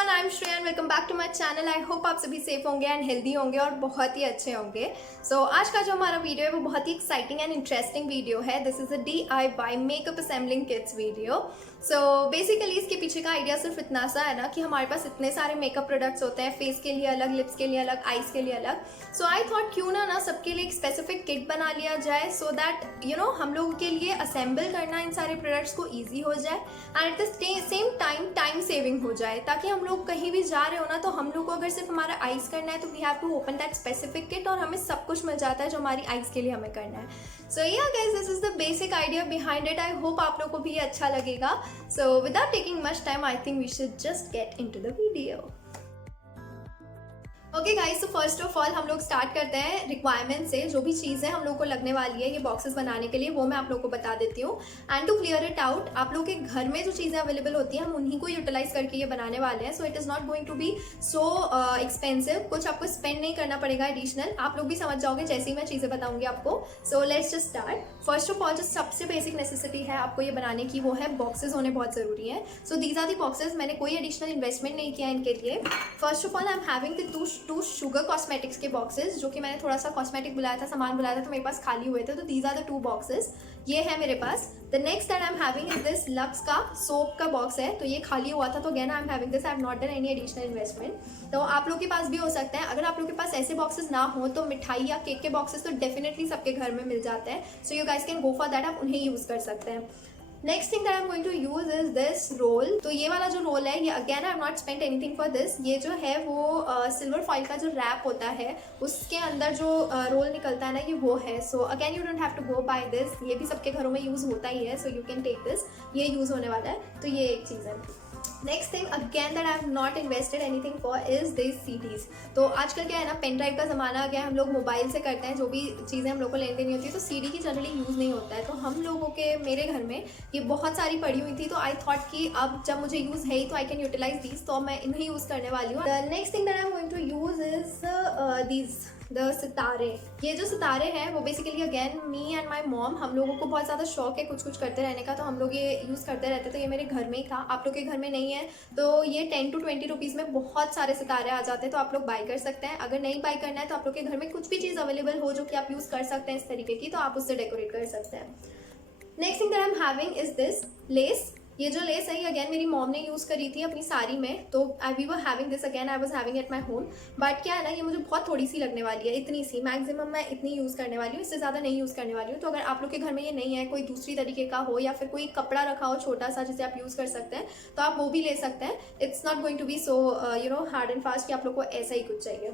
Everyone, I am Shreya and welcome back to my channel. I hope आप सभी safe होंगे and healthy होंगे और बहुत ही अच्छे होंगे। सो आज का जो हमारा वीडियो है वो बहुत ही एक्साइटिंग एंड इंटरेस्टिंग वीडियो है। This is a DIY makeup assembling kits video. So basically इसके पीछे का आइडिया सिर्फ इतना सा है ना कि हमारे पास इतने सारे मेकअप प्रोडक्ट्स होते हैं, फेस के लिए अलग, लिप्स के लिए अलग, आईज के लिए अलग। सो आई थॉट क्यों ना सबके लिए एक स्पेसिफिक किट बना लिया जाए सो दैट हम लोगों के लिए असेंबल करना इन सारे प्रोडक्ट्स को ईजी हो जाए and at the same time saving हो जाए, ताकि हम लोग कहीं भी जा रहे हो ना तो हम लोग को अगर सिर्फ हमारा आईज करना है तो we have to open that specific kit और हमें सब कुछ मिल जाता है जो हमारी आईज के लिए हमें करना है। So yeah guys, this is the basic idea behind it. I hope आप लोग को भी अच्छा लगेगा। So without taking much time, I think we should just get into the video. Okay guys, तो फर्स्ट ऑफ ऑल हम लोग start करते हैं रिक्वायरमेंट से। जो भी चीज़ें हम लोग को लगने वाली है ये बॉक्सेस बनाने के लिए वो मैं आप लोग को बता देती हूँ। And to clear it out, आप लोग के घर में जो चीज़ें अवेलेबल होती हैं हम उन्हीं को यूटिलाइज करके ये बनाने वाले हैं। So it is not going to be so expensive. कुछ आपको स्पेंड नहीं करना पड़ेगा एडिशनल, आप लोग भी समझ जाओगे जैसे ही मैं चीज़ें बताऊंगी आपको। So let's just start. First of all जो सबसे बेसिक नेसेसिटी है आपको ये बनाने की वो है बॉक्सेस होने बहुत ज़रूरी है। So these are the boxes. मैंने कोई एडिशनल इन्वेस्टमेंट नहीं किया इनके लिए। First of all I am having the two Sugar Cosmetics के बॉक्सेस, जो कि मैंने थोड़ा सा कॉस्मेटिक बुलाया था, सामान बुलाया था तो मेरे पास खाली हुए थे, तो दीज आर द 2 बॉक्सेस। ये है मेरे पास। The next that I am having is this Lux का सोप का बॉक्स है, तो ये खाली हुआ था तो again I am having this. I have not done any additional investment. तो आप लोग के पास भी हो सकता है। अगर आप लोग के पास ऐसे बॉक्सेस ना हो तो मिठाई या केक के बॉक्सेस तो डेफिनेटली सबके घर में मिल जाते हैं। So you guys can go for that, आप उन्हें यूज कर सकते हैं। Next thing that I am going to use is this roll. तो ये वाला जो रोल है ये again I have not spent anything for this. ये जो है वो सिल्वर फॉइल का जो रैप होता है उसके अंदर जो रोल निकलता है ना, ये वो है। So again you don't have to go by this. ये भी सबके घरों में यूज होता ही है, so you can take this. ये यूज होने वाला है, तो ये एक चीज़ है। Next thing again that I have not invested anything for is this CDs। तो आजकल क्या है ना, पेन ड्राइव का ज़माना आ गया है, हम लोग मोबाइल से करते हैं जो भी चीज़ें हम लोग को लेन देनी होती है, तो CD की जनरली यूज़ नहीं होता है। तो हम लोगों के मेरे घर में ये बहुत सारी पड़ी हुई थी, तो आई थॉट कि अब जब मुझे यूज़ है ही तो आई कैन यूटिलाइज दीज, तो मैं इन्हें यूज़ करने वाली हूँ। The next thing that I am going to use is these the सितारे। ये जो सितारे हैं वो basically again me and my mom, हम लोगों को बहुत ज़्यादा शौक है कुछ कुछ करते रहने का, तो हम लोग ये यूज़ करते रहते हैं। तो ये मेरे घर में ही था, आप लोग के घर में नहीं है तो ये 10 to 20 रुपीज़ में बहुत सारे सितारे आ जाते हैं, तो आप लोग बाई कर सकते हैं। अगर नहीं बाई करना है तो आप लोग के घर में कुछ भी चीज़ अवेलेबल हो जो कि आप यूज़ कर सकते हैं इस तरीके की, तो आप उससे डेकोरेट कर सकते हैं। Next thing that I am having is this less. ये जो लेस है ये अगेन मेरी मॉम ने यूज़ करी थी अपनी साड़ी में, तो we were having this again, I was having at my home. But क्या है ना, ये मुझे बहुत थोड़ी सी लगने वाली है, इतनी सी मैक्सिमम मैं इतनी यूज़ करने वाली हूँ, इससे ज़्यादा नहीं यूज़ करने वाली हूँ। तो अगर आप लोग के घर में ये नहीं है, कोई दूसरी तरीके का हो या फिर कोई कपड़ा रखा हो छोटा सा जिसे आप यूज़ कर सकते हैं, तो आप वो भी ले सकते हैं। It's not going to be so hard and fast कि आप लोग को ऐसा ही कुछ चाहिए।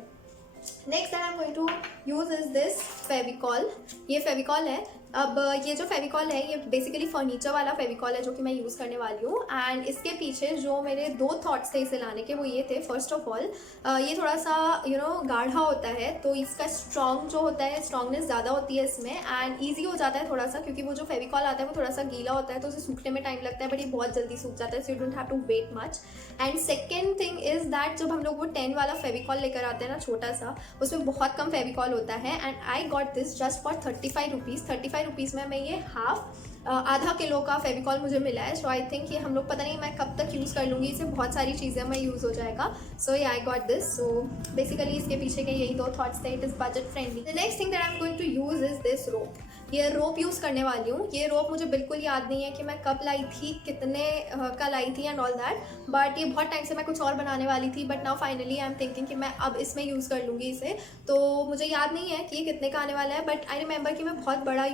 Next that I am going to use is this Fevicol. ये फेविकॉल है। अब ये जो फेविकॉल है ये बेसिकली फर्नीचर वाला फेविकॉल है जो कि मैं यूज़ करने वाली हूँ। एंड इसके पीछे जो मेरे 2 थॉट्स थे इसे लाने के वो ये थे। फर्स्ट ऑफ ऑल ये थोड़ा सा गाढ़ा होता है, तो इसका स्ट्रॉन्ग जो होता है, स्ट्रॉन्गनेस ज़्यादा होती है इसमें एंड ईजी हो जाता है थोड़ा सा, क्योंकि वो जो फेविकॉल आता है वो थोड़ा सा गीला होता है तो उसे सूखने में टाइम लगता है, बट ये बहुत जल्दी सूख जाता है, so you don't have to wait much. And second thing is that जब हम लोग वो 10 वाला फेविकॉल लेकर आते हैं ना छोटा सा, उसमें बहुत कम फेविकॉल होता है। And I got this just for 35 rupees. 35 rupees में मैं ये आधा किलो का फेविकॉल मुझे मिला है। सो आई थिंक ये हम लोग पता नहीं मैं कब तक यूज़ कर लूँगी, इसे बहुत सारी चीज़ें में यूज़ हो जाएगा। सो ये I got this. So basically इसके पीछे के यही 2 थॉट्स थे। It is budget friendly. The next thing that I am going to use is this rope. ये रोप यूज़ करने वाली हूँ। ये रोप मुझे बिल्कुल याद नहीं है कि मैं कब लाई थी, कितने का लाई थी एंड ऑल दैट, बट ये बहुत टाइम से मैं कुछ और बनाने वाली थी, but now finally I am thinking कि मैं अब इसमें यूज़ कर लूँगी इसे। तो मुझे याद नहीं है कि ये कितने का आने वाला है, बट आई रिमेंबर कि मैं बहुत बड़ा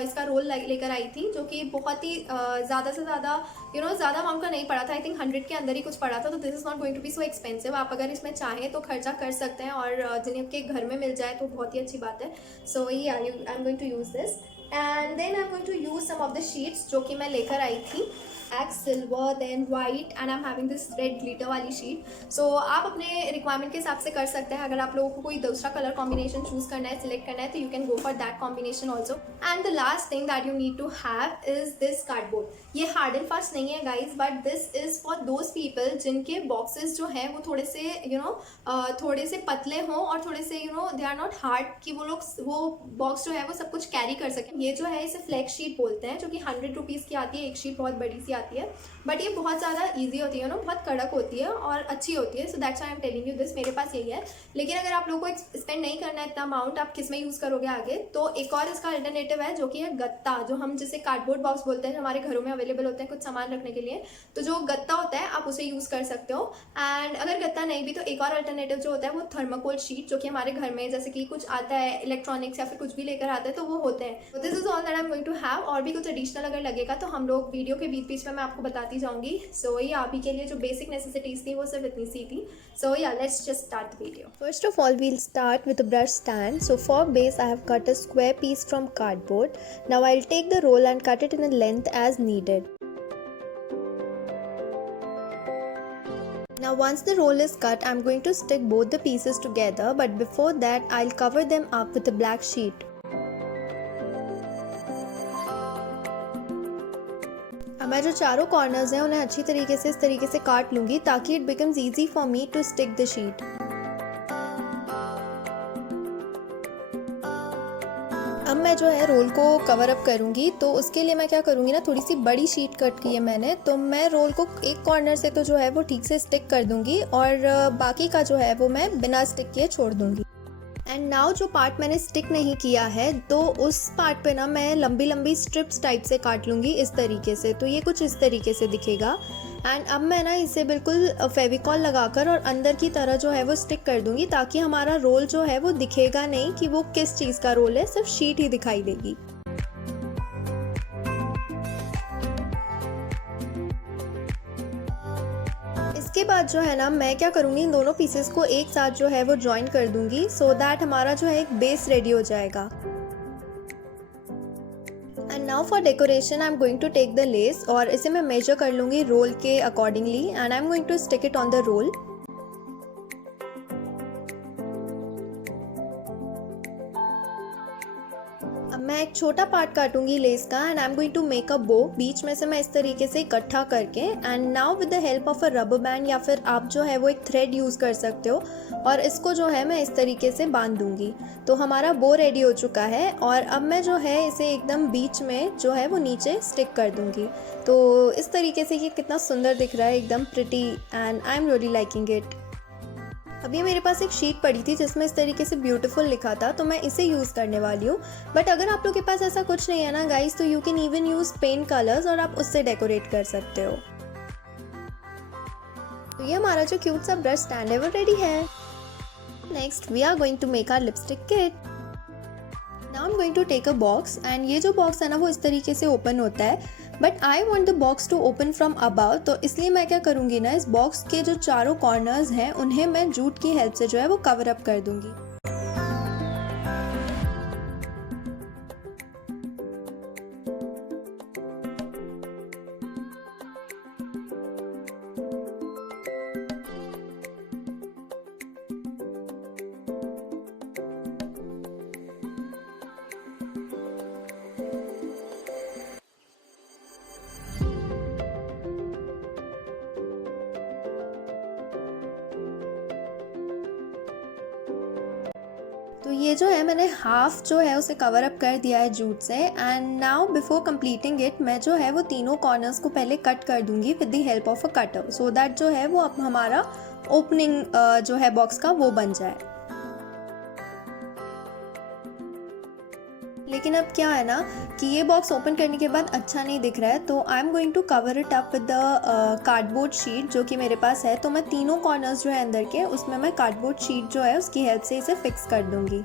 इसका रोल लेकर आई थी जो कि बहुत ही ज़्यादा से ज़्यादा ज़्यादा अमाउंट का नहीं पड़ा था। आई थिंक 100 के अंदर ही कुछ पड़ा था। तो this is not going to be so expensive. आप अगर इसमें चाहें तो खर्चा कर सकते हैं और जिनके घर में मिल जाए तो बहुत ही अच्छी बात है। सो ये I am going to use this and then I am going to use some of the sheets जो कि मैं लेकर आई थी। Ex silver then white and I am having this red glitter वाली शीट। सो आप अपने रिक्वायरमेंट के हिसाब से कर सकते हैं। अगर आप लोगों को कोई दूसरा कलर कॉम्बिनेशन चूज करना है, सिलेक्ट करना है, तो you can go for that combination also. And the last thing that you need to have is this cardboard. ये हार्ड एंड फास्ट नहीं है guys, but this is for those people जिनके boxes जो हैं वो थोड़े से थोड़े से पतले हों और थोड़े से दे आर नॉट हार्ड, कि वो लोग वो बॉक्स जो है वो सब कुछ कैरी कर सकें। ये जो है इसे फ्लैक्स शीट बोलते हैं, जो कि 100 रुपीज़ की आती है। एक शीट बहुत बड़ी सी आती है, बट ये बहुत ज़्यादा ईजी होती है ना, बहुत कड़क होती है और अच्छी होती है। So that's I am telling you this, मेरे पास यही है। लेकिन अगर आप लोगों को स्पेंड नहीं करना है इतना अमाउंट, आप किस में यूज़ करोगे आगे, तो एक और इसका अल्टरनेटिव है जो कि है गत्ता, जो हम जिसे कार्डबोर्ड बॉक्स बोलते हैं, हमारे घरों में अवेलेबल होते हैं कुछ सामान रखने के लिए। तो जो गत्ता होता है आप उसे यूज़ कर सकते हो। एंड अगर गत्ता नहीं भी तो एक और अल्टरनेटिव जो होता है वो थर्माकोल शीट, जो कि हमारे घर में जैसे कि कुछ आता है इलेक्ट्रॉनिक्स या फिर कुछ भी लेकर आता है तो वो होते हैं। तो this is all that I am going to have. और भी कुछ एडिशनल अगर लगेगा तो हम लोग वीडियो के बीच बीच में मैं आपको बताती जाऊंगी। सो ये अभी के लिए जो बेसिक नेसेसिटीज थी वो सिर्फ इतनी सी थी। सो या let's just start the video. First of all, we'll start with a brush stand. So for base, I have cut a square piece from cardboard. Now I'll take the roll and cut it in a length as needed. Now once the roll is cut, I'm going to stick both the pieces together, but before that I'll cover them up with a black sheet. अब मैं जो चारों corners हैं उन्हें अच्छी तरीके से इस तरीके से काट लूँगी ताकि it becomes easy for me to stick the sheet. अब मैं जो है रोल को कवर अप करूँगी, तो उसके लिए मैं क्या करूँगी ना, थोड़ी सी बड़ी शीट कट की है मैंने, तो मैं रोल को एक कॉर्नर से तो जो है वो ठीक से स्टिक कर दूँगी और बाकी का जो है वो मैं बिना स्टिक किए छोड़ दूँगी। एंड नाउ जो पार्ट मैंने स्टिक नहीं किया है तो उस पार्ट पे ना मैं लंबी लंबी स्ट्रिप्स टाइप से काट लूँगी इस तरीके से। तो ये कुछ इस तरीके से दिखेगा। एंड अब मैं ना इसे बिल्कुल फेविकॉल लगाकर और अंदर की तरह जो है वो स्टिक कर दूँगी ताकि हमारा रोल जो है वो दिखेगा नहीं कि वो किस चीज़ का रोल है, सिर्फ शीट ही दिखाई देगी। इसके बाद जो है ना मैं क्या करूँगी, इन दोनों पीसेस को एक साथ जो है वो ज्वाइन कर दूँगी सो दैट हमारा जो है एक बेस रेडी हो जाएगा। And now for decoration I am going to take the lace और इसे मैं मेजर कर लूँगी रोल के accordingly and I am going to stick it on the roll. अब मैं एक छोटा पार्ट काटूंगी लेस का and I am going to make a bow बीच में से मैं इस तरीके से इकट्ठा करके। And now with the help of a rubber band या फिर आप जो है वो एक थ्रेड यूज़ कर सकते हो और इसको जो है मैं इस तरीके से बांध दूंगी। तो हमारा बो रेडी हो चुका है और अब मैं जो है इसे एकदम बीच में जो है वो नीचे स्टिक कर दूंगी। तो इस तरीके से ये कितना सुंदर दिख रहा है, एकदम pretty, and I am really liking it. अभी मेरे पास एक शीट पड़ी थी जिसमें इस तरीके से ब्यूटीफुल लिखा था, तो मैं इसे यूज़ करने वाली हूँ। बट अगर आप लोग के पास ऐसा कुछ नहीं है ना गाइस, तो you can even use paint colours और आप उससे डेकोरेट कर सकते हो। तो ये हमारा जो क्यूट सा ब्रश स्टैंड है वो रेडी है। Next we are going to make our lipstick kit. Now I am going to take a box and ये जो बॉक्स है ना वो इस तरीके से ओपन होता है, but I want the box to open from above. तो इसलिए मैं क्या करूँगी ना, इस बॉक्स के जो चारों कॉर्नर्स हैं उन्हें मैं जूट की हेल्प से जो है वो कवर अप कर दूँगी। तो ये जो है मैंने हाफ जो है उसे कवर अप कर दिया है जूट से। And now before completing it मैं जो है वो तीनों कॉर्नर्स को पहले कट कर दूंगी with the help of a cutter, so that जो है वो अब हमारा ओपनिंग जो है बॉक्स का वो बन जाए। लेकिन अब क्या है ना कि ये बॉक्स ओपन करने के बाद अच्छा नहीं दिख रहा है, तो I am going to cover it up with the cardboard sheet जो कि मेरे पास है। तो मैं तीनों कॉर्नर्स जो है अंदर के उसमें मैं कार्डबोर्ड शीट जो है उसकी हेल्प से इसे फिक्स कर दूंगी।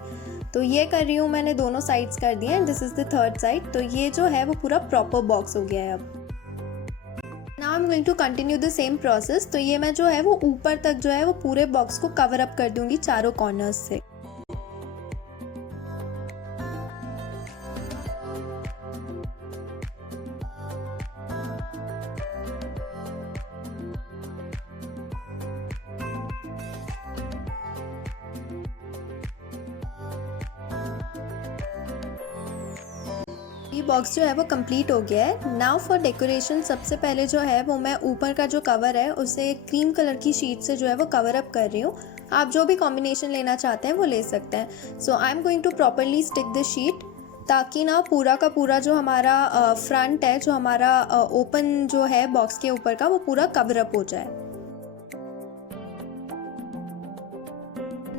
तो ये कर रही हूँ मैंने, दोनों साइड्स कर दिए and this is the third side. तो ये जो है वो पूरा प्रॉपर बॉक्स हो गया है अब। Now I am going to continue the same process. तो ये मैं जो है वो ऊपर तक जो है वो पूरे बॉक्स को कवर अप कर दूंगी चारों कॉर्नर्स से। ये बॉक्स जो है वो कंप्लीट हो गया है। नाउ फॉर डेकोरेशन सबसे पहले जो है वो मैं ऊपर का जो कवर है उसे क्रीम कलर की शीट से जो है वो कवर अप कर रही हूँ। आप जो भी कॉम्बिनेशन लेना चाहते हैं वो ले सकते हैं। So I am going to properly stick the sheet ताकि ना पूरा का पूरा जो हमारा फ्रंट है, जो हमारा ओपन जो है बॉक्स के ऊपर का, वो पूरा कवर अप हो जाए।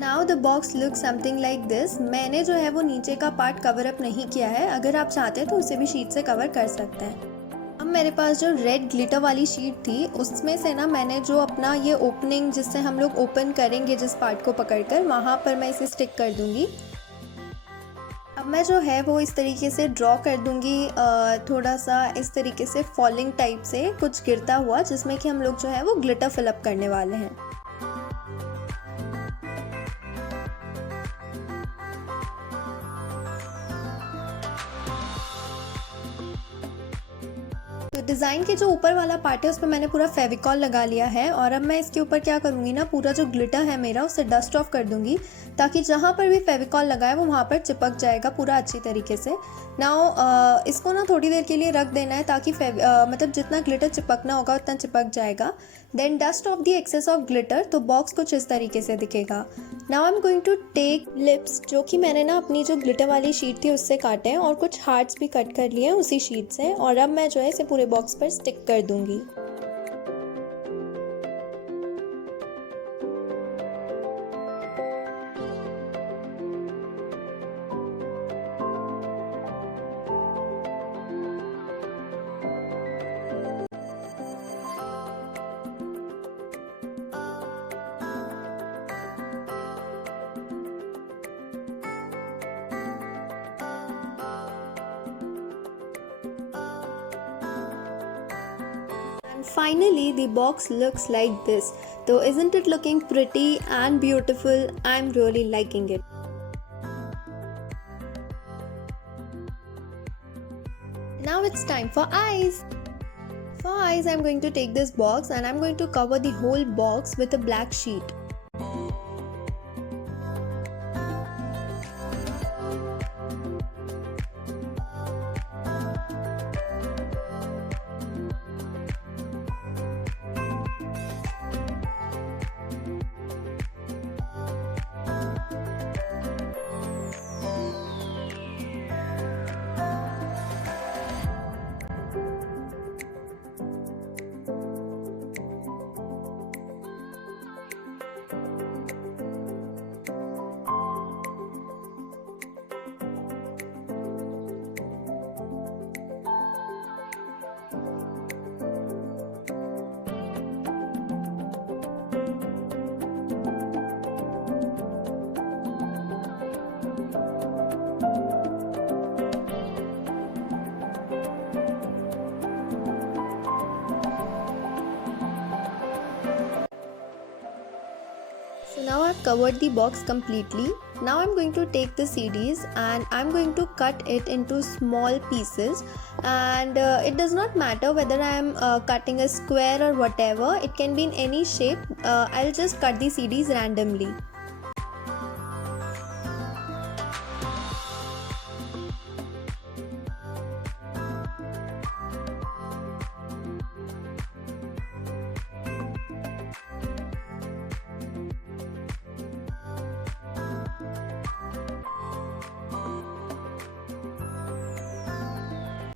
Now the box look something like this. मैंने जो है वो नीचे का पार्ट कवर अप नहीं किया है, अगर आप चाहते हैं तो उसे भी शीट से कवर कर सकते हैं। अब मेरे पास जो रेड ग्लिटर वाली शीट थी, उसमें से ना मैंने जो अपना ये ओपनिंग जिससे हम लोग ओपन करेंगे जिस पार्ट को पकड़कर, वहाँ पर मैं इसे स्टिक कर दूँगी। अब मैं जो है वो इस तरीके से ड्रॉ कर दूँगी, थोड़ा सा इस तरीके से फॉलिंग टाइप से कुछ गिरता हुआ, जिसमें कि हम लोग जो है वो ग्लिटर फिलअप करने वाले हैं। तो डिज़ाइन के जो ऊपर वाला पार्ट है उस पर मैंने पूरा फेविकॉल लगा लिया है, और अब मैं इसके ऊपर क्या करूँगी ना, पूरा जो ग्लिटर है मेरा उसे डस्ट ऑफ कर दूँगी, ताकि जहाँ पर भी फेविकॉल लगा है वो वहाँ पर चिपक जाएगा पूरा अच्छी तरीके से। नाउ इसको ना थोड़ी देर के लिए रख देना है, ताकि मतलब जितना ग्लिटर चिपकना होगा उतना चिपक जाएगा। Then dust off the excess of glitter, तो बॉक्स कुछ इस तरीके से दिखेगा। Now I am going to take lips, जो कि मैंने ना अपनी जो ग्लिटर वाली शीट थी उससे काटे हैं, और कुछ हार्ट्स भी कट कर लिए हैं उसी शीट से, और अब मैं जो है इसे पूरे बॉक्स पर स्टिक कर दूंगी। Finally, the box looks like this. So isn't it looking pretty and beautiful? I'm really liking it. Now it's time for eyes. For eyes, I'm going to take this box and I'm going to cover the whole box with a black sheet. So now I've covered the box completely. Now I'm going to take the CDs and I'm going to cut it into small pieces, and it does not matter whether I'm cutting a square or whatever, it can be in any shape. I'll just cut the CDs randomly.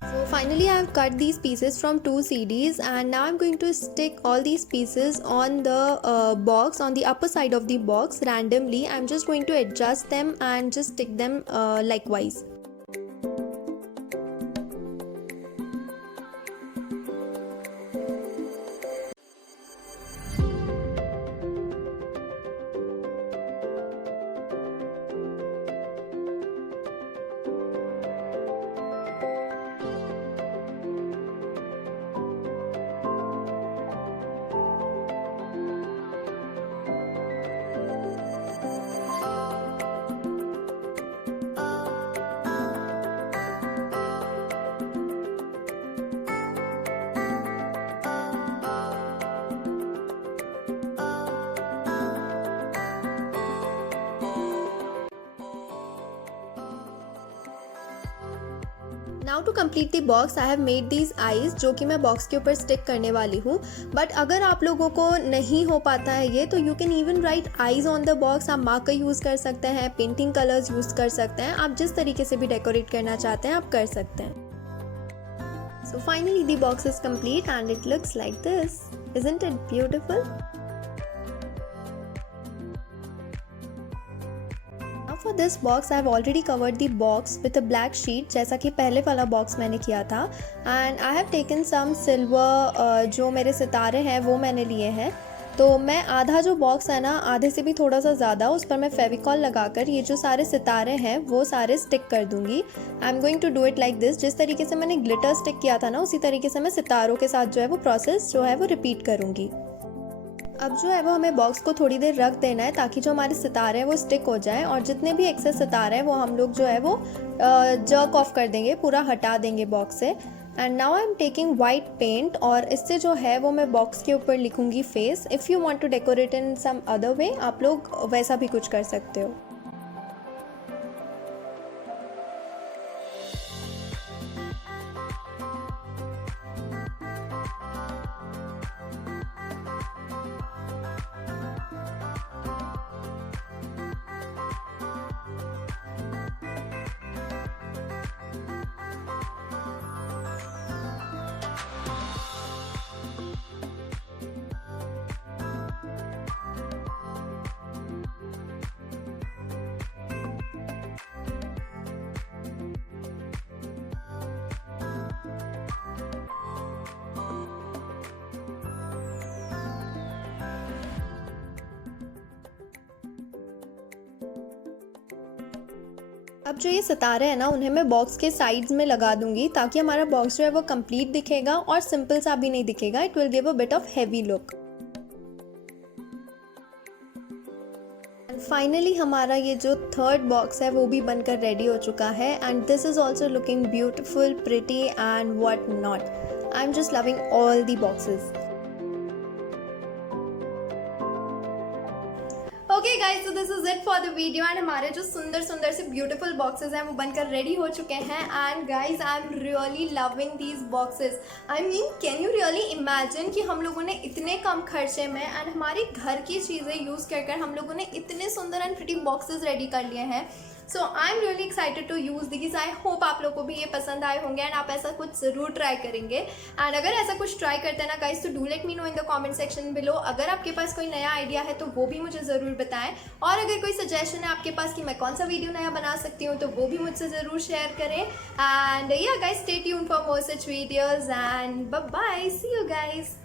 So finally I have cut these pieces from 2 CDs, and now I'm going to stick all these pieces on the box, on the upper side of the box randomly. I'm just going to adjust them and just stick them likewise. Now to complete the box I have made these eyes, जो कि मैं box के ऊपर stick करने वाली हूँ. But अगर आप लोगों को नहीं हो पाता है ये, तो you can even right eyes on the box. आप मार्कर यूज़ कर सकते हैं, पेंटिंग कलर्स यूज़ कर सकते हैं, आप जिस तरीके से भी डेकोरेट करना चाहते हैं आप कर सकते हैं. So finally the box is complete and it looks like this. Isn't it beautiful? Now for this box I have already covered the box with a black sheet, जैसा कि पहले वाला बॉक्स मैंने किया था. And I have taken some silver, जो मेरे सितारे हैं वो मैंने लिए हैं. तो मैं आधा जो बॉक्स है ना, आधे से भी थोड़ा सा ज़्यादा, उस पर मैं फेविकॉल लगाकर ये जो सारे सितारे हैं वो सारे स्टिक कर दूंगी. I am going to do it like this. जिस तरीके से मैंने ग्लिटर स्टिक किया था ना, उसी तरीके से मैं सितारों के साथ जो है वो प्रोसेस जो है वो रिपीट करूँगी. अब जो है वो हमें बॉक्स को थोड़ी देर रख देना है ताकि जो हमारे सितारे हैं वो स्टिक हो जाएं, और जितने भी एक्सेस सितारे हैं वो हम लोग जो है वो जर्क ऑफ कर देंगे, पूरा हटा देंगे बॉक्स से. And now I am taking white paint, और इससे जो है वो मैं बॉक्स के ऊपर लिखूंगी face. If you want to decorate in some other way, आप लोग वैसा भी कुछ कर सकते हो. अब जो ये सितारे हैं ना, उन्हें मैं बॉक्स के साइड्स में लगा दूंगी ताकि हमारा बॉक्स जो है वो कंप्लीट दिखेगा और सिंपल सा भी नहीं दिखेगा. It will give a bit of heavy look. And finally हमारा ये जो थर्ड बॉक्स है वो भी बनकर रेडी हो चुका है. And this is also looking beautiful, pretty and what not. I am just loving all the boxes. Okay guys, so this is it for the video. And हमारे जो सुंदर सुंदर से ब्यूटीफुल बॉक्सेस हैं वो बनकर रेडी हो चुके हैं. And guys, I am really loving these boxes. I mean, can you really imagine कि हम लोगों ने इतने कम खर्चे में एंड हमारे घर की चीज़ें यूज़ कर कर हम लोगों ने इतने सुंदर एंड प्रिटी बॉक्सेस रेडी कर लिए हैं. So I am really excited to use this. I hope आप लोगों को भी ये पसंद आए होंगे एंड आप ऐसा कुछ ज़रूर ट्राई करेंगे. एंड अगर ऐसा कुछ ट्राई करते हैं ना गाइज, तो do let me know in the comment section below. अगर आपके पास कोई नया आइडिया है तो वो भी मुझे ज़रूर बताएं. और अगर कोई सजेशन है आपके पास कि मैं कौन सा वीडियो नया बना सकती हूँ, तो वो भी मुझसे ज़रूर शेयर करें. And yeah guys, stay tuned for more such videos and bye bye. See you guys.